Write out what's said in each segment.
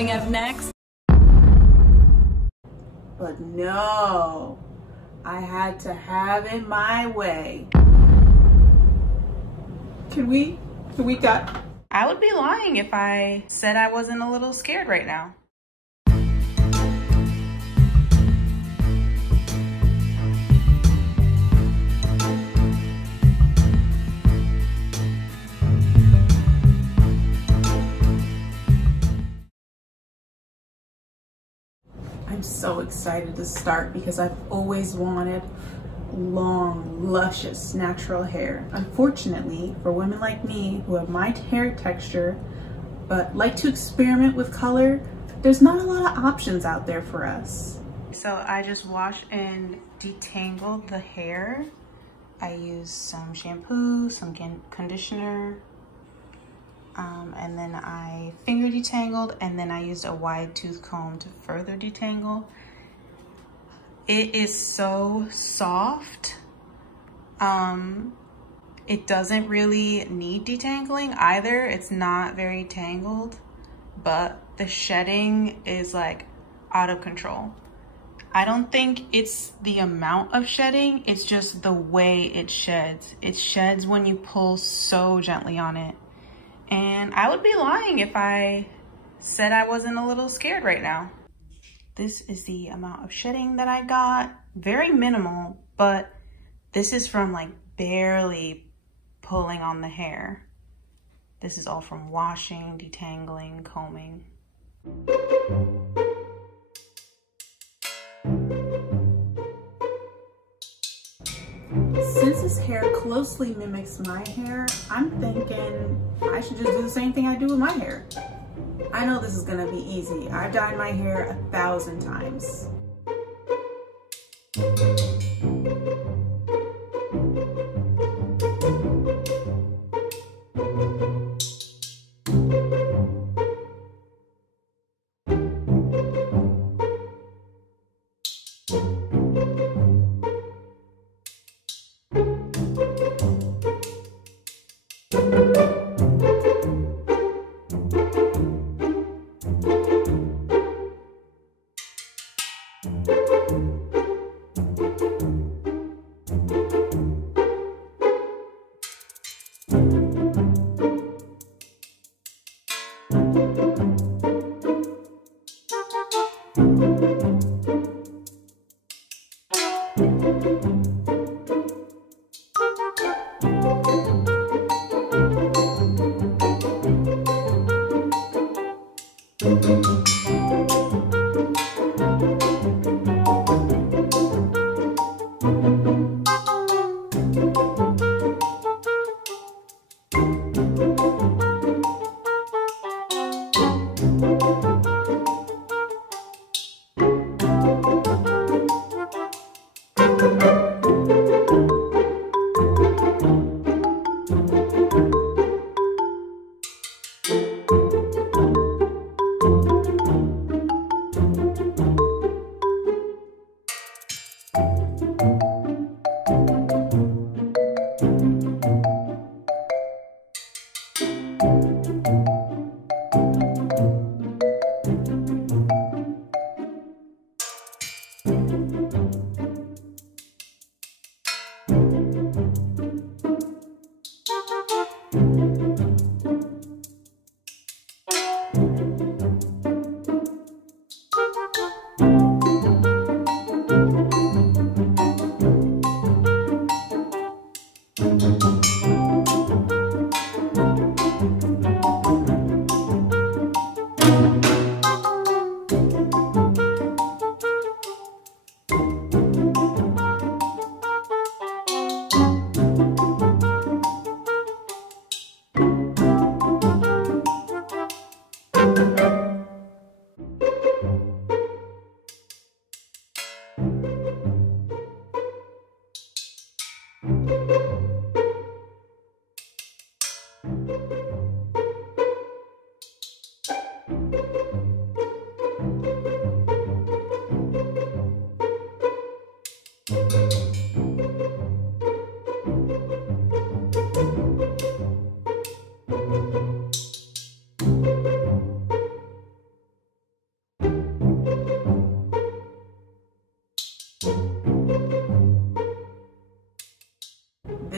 Coming up next. But no, I had to have it my way. Can we cut? I would be lying if I said I wasn't a little scared right now. I'm so excited to start because I've always wanted long, luscious, natural hair. Unfortunately, for women like me who have my hair texture but like to experiment with color, there's not a lot of options out there for us. So I just wash and detangle the hair. I use some shampoo, some conditioner, and then I finger detangled, and then I used a wide tooth comb to further detangle. It is so soft. It doesn't really need detangling either. It's not very tangled, but the shedding is like out of control. I don't think it's the amount of shedding, it's just the way it sheds. It sheds when you pull so gently on it. And I would be lying if I said I wasn't a little scared right now. This is the amount of shedding that I got. Very minimal, but this is from like barely pulling on the hair. This is all from washing, detangling, combing. Since his hair closely mimics my hair, I'm thinking I should just do the same thing I do with my hair. I know this is gonna be easy. I've dyed my hair 1,000 times.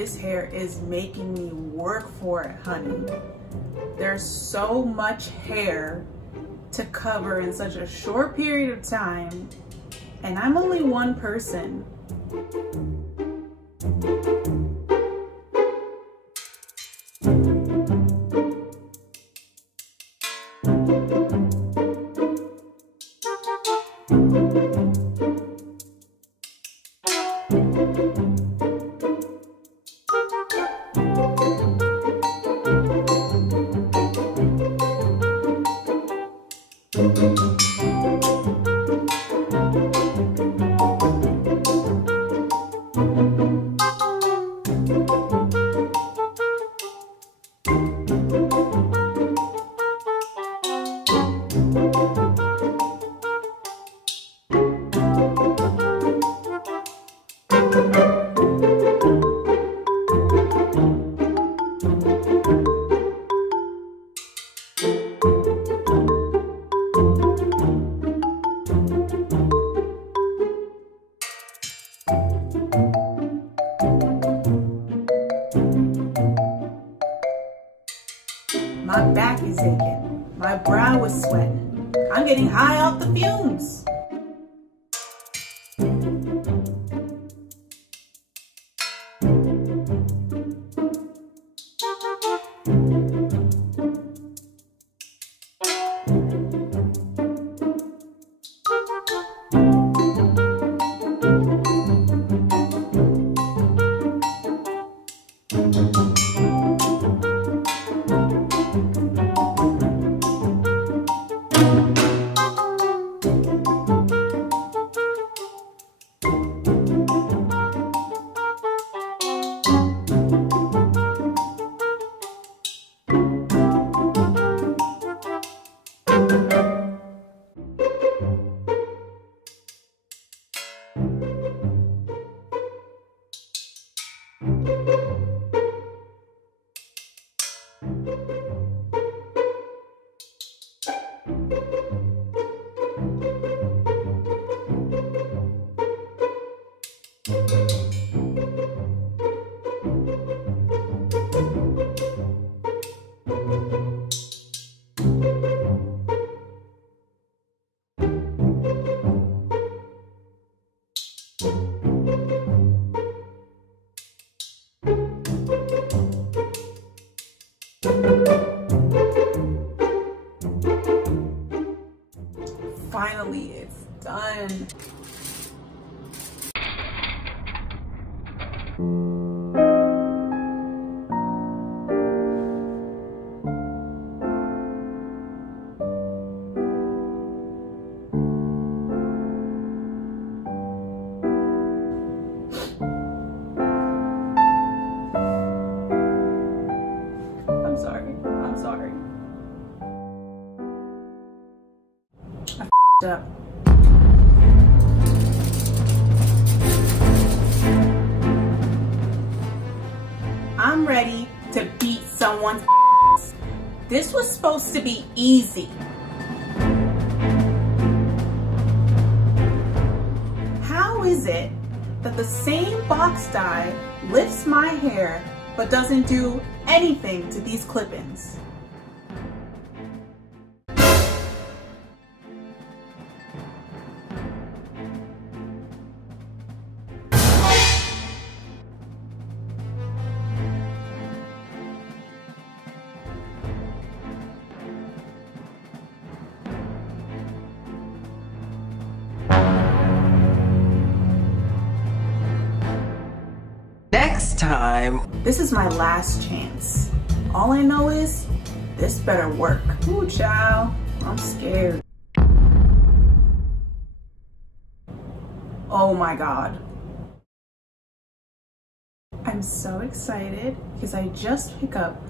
this hair is making me work for it, honey. There's so much hair to cover in such a short period of time, and I'm only one person. My back is aching. My brow is sweating. I'm getting high off the fumes. Finally, it's done. I'm sorry. I'm sorry. I f***ed up. I'm ready to beat someone's ass. This was supposed to be easy. How is it that the same box dye lifts my hair but doesn't do anything to these clip-ins? Next time. This is my last chance. All I know is this better work. Ooh, child, I'm scared. Oh my God. I'm so excited because I just picked up